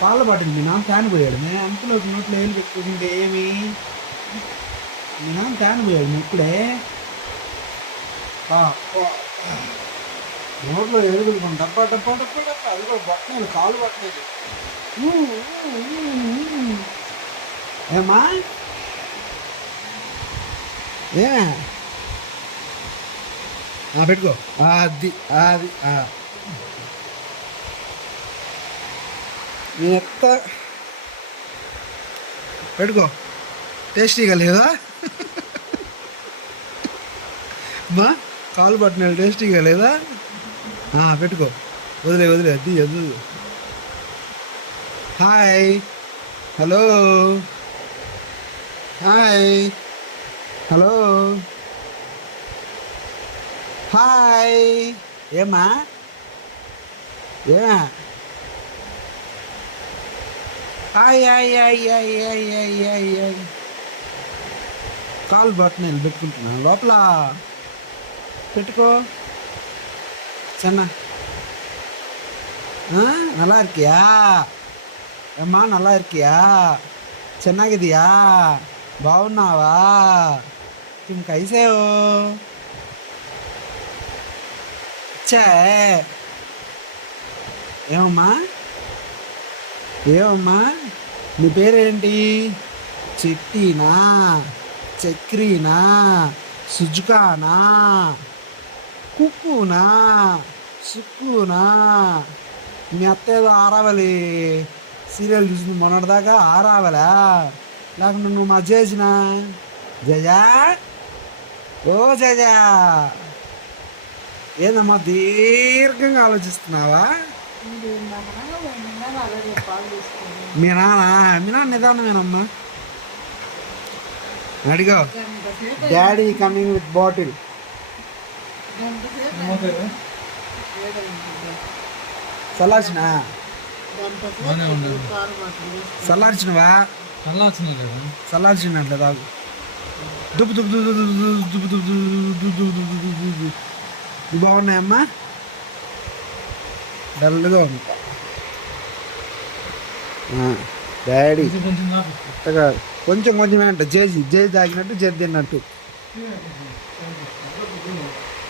పాల బాటిల్ మీ నాన్న తాను పోయాడు మే అంతలో నోట్లో ఏళ్ళు పెట్టుకుంటే ఏమి మీ నాన్న తాను పోయాడు ఇప్పుడే నోట్లో ఏళ్ళు పెట్టుకుని డబ్బా డబ్బా డబ్బా డబ్బా అది కూడా బట్టలేదు కాలు పట్టలేదు ఏమా ఏ పెట్టుకో అది అది ఎంత పెట్టుకో టేస్టీగా లేదా మా కాలు పట్టిన టేస్టీగా లేదా పెట్టుకో వదిలే వదిలే అది వదిలే hi hello hi hello hi ఏమా ఏమా hi hi hi hi hi hi hi hi కాలు బట్టన్ పెట్టుకుంటున్నాను లోపల పెట్టుకో చెన్న நல்லா இருக்கியா ఏమ్మా நல்லா இருக்கியா ಚೆನ್ನಾಗಿದೆಯా బాగున్నావా तुम कैसे हो अच्छा ఏమమ్మా ఏమమ్మా నీ పేరేంటి చిట్టినా చక్రీనా సుజుకానా కుక్కునా సుక్కునా మీ అత్త ఏదో ఆరావలి సీరియల్ చూసింది మొన్నటిదాకా ఆరావలా లేకుండా నువ్వు మా చేసిన జయా ఓ జయా ఏందమ్మా దీర్ఘంగా ఆలోచిస్తున్నావా మీ నాన్న నిదానమేనమ్మా అడిగో డాడీ కమింగ్ విత్ బాటిల్ చల్లార్చినా చల్లార్చినవా చల్లార్చినట్లే తాగు దుబ్బు దుబ్బు దుబ్బు దుబ్బు దుబ్బు దుబ్బు ఇవి బాగున్నాయమ్మా డల్గా ఉంది డాడీ కొంచెం కొంచెం అంట జేజీ తాగినట్టు జేజీ తిన్నట్టు